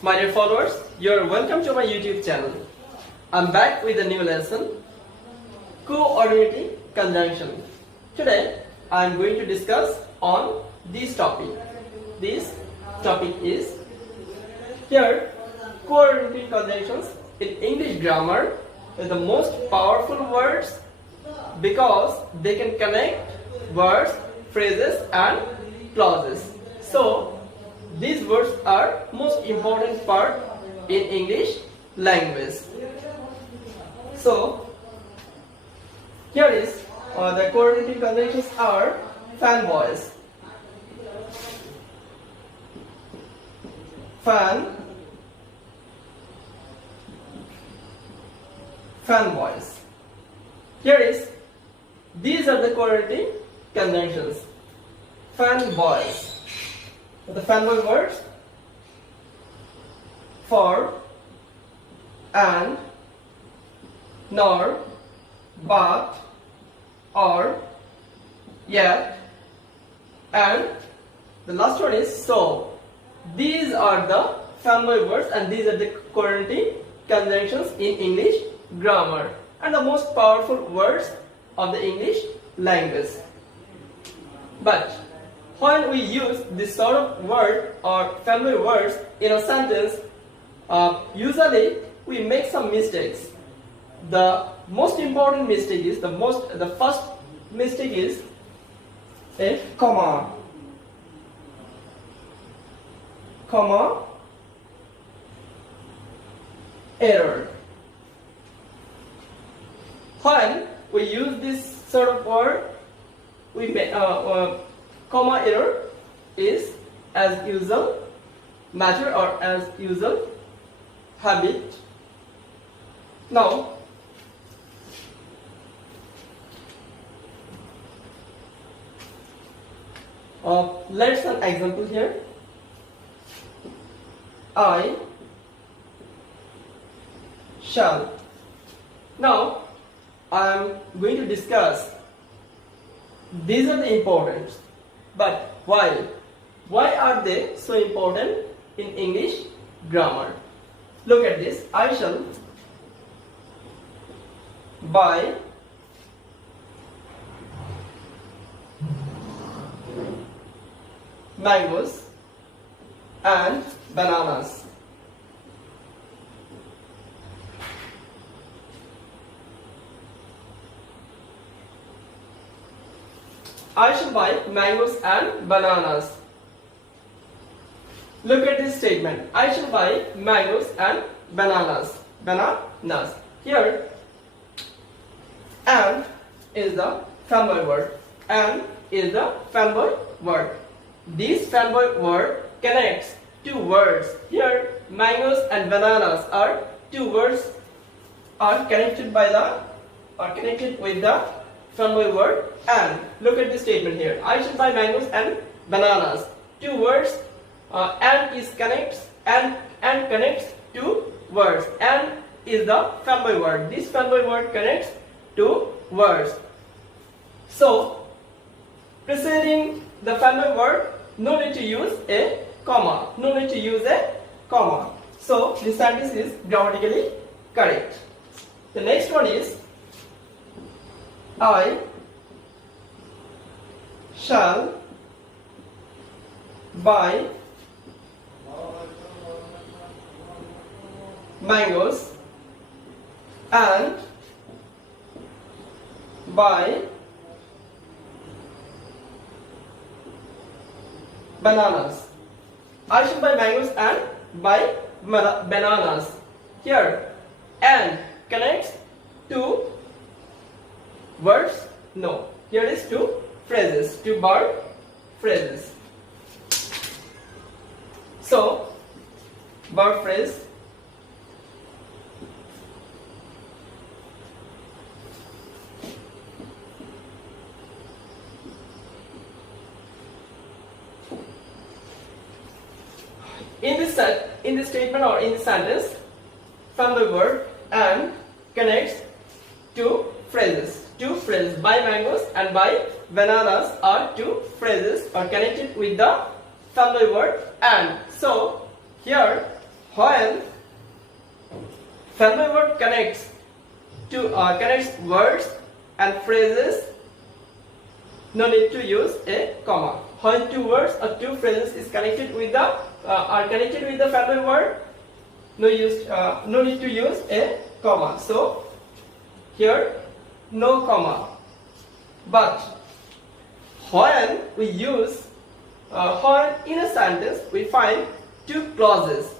My dear followers, you're welcome to my YouTube channel. I'm back with a new lesson, coordinating conjunction. Today, I'm going to discuss on this topic. This topic is here, coordinating conjunctions in English grammar are the most powerful words because they can connect words, phrases and clauses. So, these words are most important part in English language. So, here is the coordinating conjunctions are fanboys. Fanboys. Here is, these are the coordinating conjunctions. Fanboys. The fanboy words for, and, nor, but, or, yet, and the last one is so. These are the fanboy words and these are the coordinating conjunctions in English grammar and the most powerful words of the English language. But when we use this sort of word or family words in a sentence, usually we make some mistakes. The most important mistake is the first mistake is a comma error. When we use this sort of word, we make comma error is as usual matter or as usual habit. Now, let's an example here. I shall. Now, I am going to discuss. These are the important. But why? Why are they so important in English grammar? Look at this. I shall buy mangoes and bananas. I shall buy mangoes and bananas. Look at this statement. I shall buy mangoes and bananas. Bananas. Here, and is the fanboy word. And is the fanboy word. This fanboy word connects two words. Here, mangoes and bananas are two words are connected with the fanboy word and. Look at this statement here. I shall buy mangoes and bananas. Two words and is connects and connects two words. And is the fanboy word. This fanboy word connects two words. So preceding the fanboy word, no need to use a comma. No need to use a comma. So this sentence is grammatically correct. The next one is I shall buy mangoes and buy bananas. I shall buy mangoes and buy bananas. Here, and connects two words? No. Here is two phrases, two verb phrases. So, verb phrase. In this statement or in this sentence, from the word and connects two phrases. Two phrases, buy mangoes and buy bananas are two phrases are connected with the family word and. So here when fanboy word connects words and phrases, no need to use a comma. When two words or two phrases is connected with the fanboy word, no need to use a comma. So here no comma. But when we use when in a sentence we find two clauses,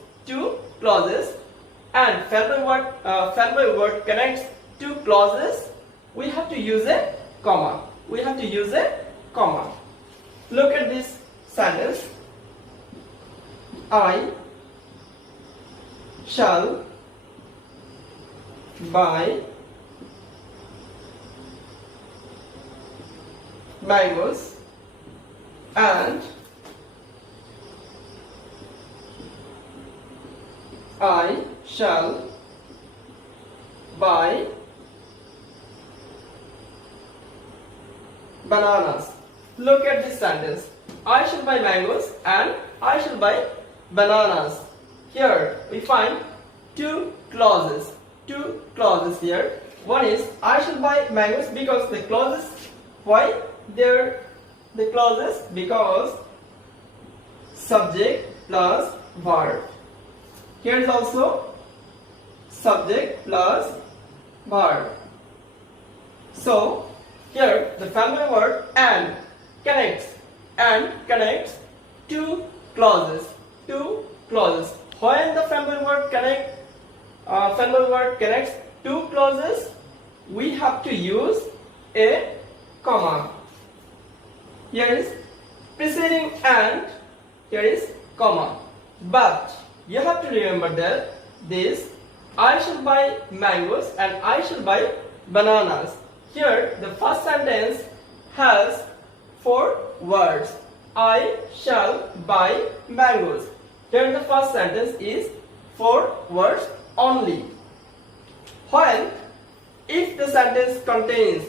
and fanboy word connects two clauses, we have to use a comma. Look at this sentence. I shall buy mangoes and I shall buy bananas. Look at this sentence. I shall buy mangoes and I shall buy bananas. Here we find two clauses here. One is I shall buy mangoes because the clauses, why they're the clauses? Because subject plus verb. Here is also subject plus verb. So here the family word and connects two clauses. When the family word connects two clauses, we have to use a comma. Here is preceding and here is comma. But you have to remember that this I shall buy mangoes and I shall buy bananas. Here the first sentence has four words. I shall buy mangoes. Here the first sentence is four words only. When if the sentence contains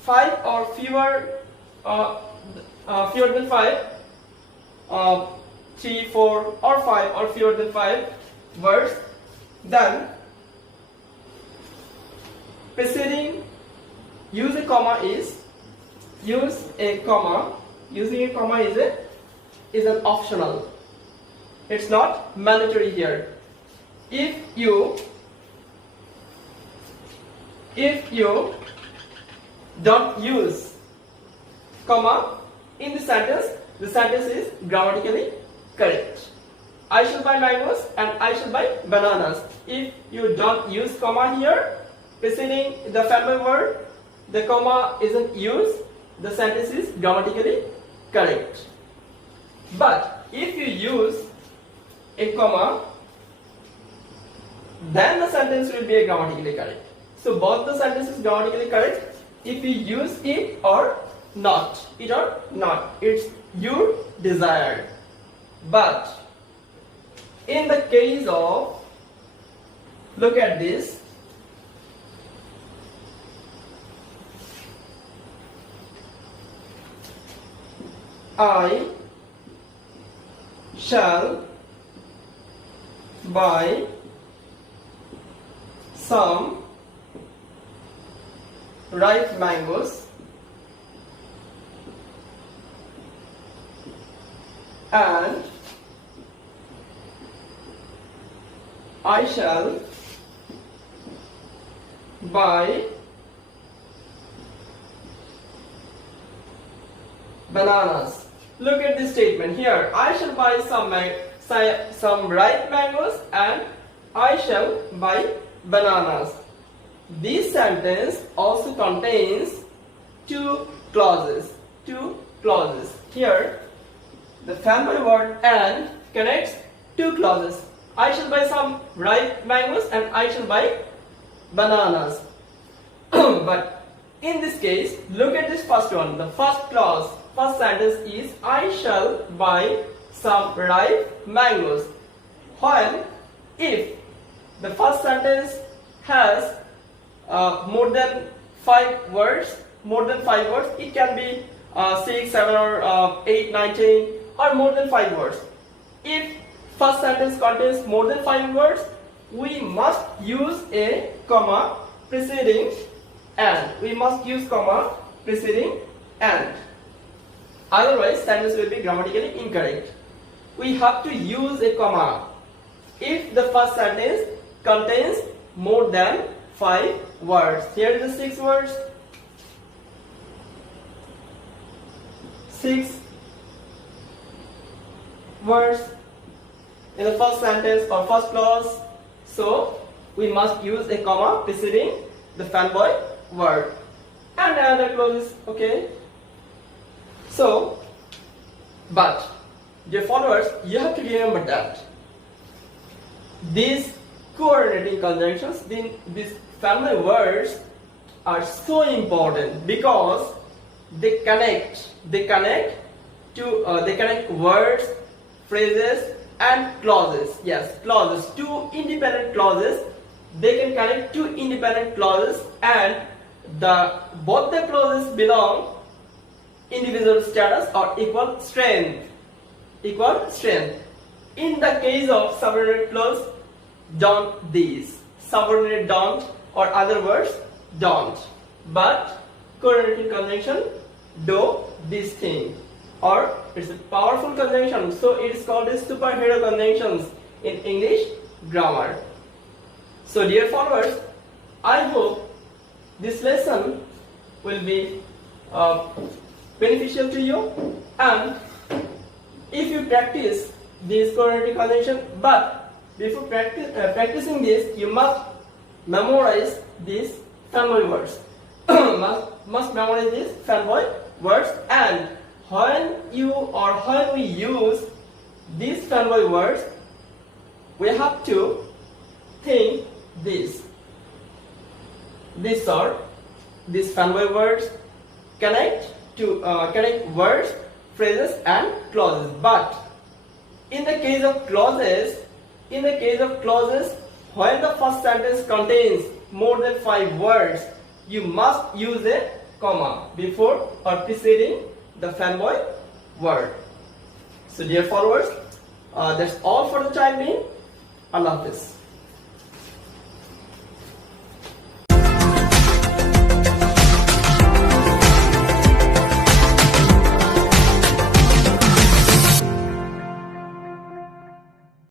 five or fewer than five, 3, 4 or 5 or fewer than 5 words, then preceding using a comma is an optional. It's not mandatory here. If you don't use comma in the sentence is grammatically correct. I shall buy mangoes and I shall buy bananas. If you don't use comma here, preceding the family word, the comma isn't used, the sentence is grammatically correct. But if you use a comma, then the sentence will be grammatically correct. So both the sentences grammatically correct if you use it or not. It's your desire. But in the case of, look at this, I shall buy some ripe mangoes and I shall buy bananas. Look at this statement here. I shall buy some ripe mangoes and I shall buy bananas. This sentence also contains two clauses. Here the family word and connects two clauses. I shall buy some ripe mangoes and I shall buy bananas. But in this case, look at this first one. The first sentence is I shall buy some ripe mangoes. While if the first sentence has more than 5 words, it can be 6, 7 or 8, 9, 10 or more than 5 words. if first sentence contains more than 5 words, we must use a comma preceding and. We must use comma preceding and. Otherwise, sentence will be grammatically incorrect. We have to use a comma if the first sentence contains more than 5 words. Here is the 6 words. 6 words in the first sentence or first clause. So we must use a comma preceding the fanboy word and another clauses. Okay. So, but dear followers, you have to remember that these coordinating conjunctions, these fanboy words are so important because they connect words, phrases and clauses. Yes, clauses, two independent clauses. They can connect two independent clauses and both the clauses belong individual status or equal strength. In the case of subordinate clause, don't these. Subordinate don't or other words don't. But coordinating conjunction do this thing. Or it's a powerful conjunction, so it is called as superhero conjunctions in English grammar. So dear followers, I hope this lesson will be beneficial to you, and if you practice this coordinating conjunction, but before practicing this, you must memorize these fanboy words. must memorize these fanboy words, and when we use these fanboy words, we have to think these fanboy words connect words, phrases and clauses. But in the case of clauses, when the first sentence contains more than 5 words, you must use a comma before or preceding the fanboy word. So dear followers, that's all for the time being. Allah Hafiz.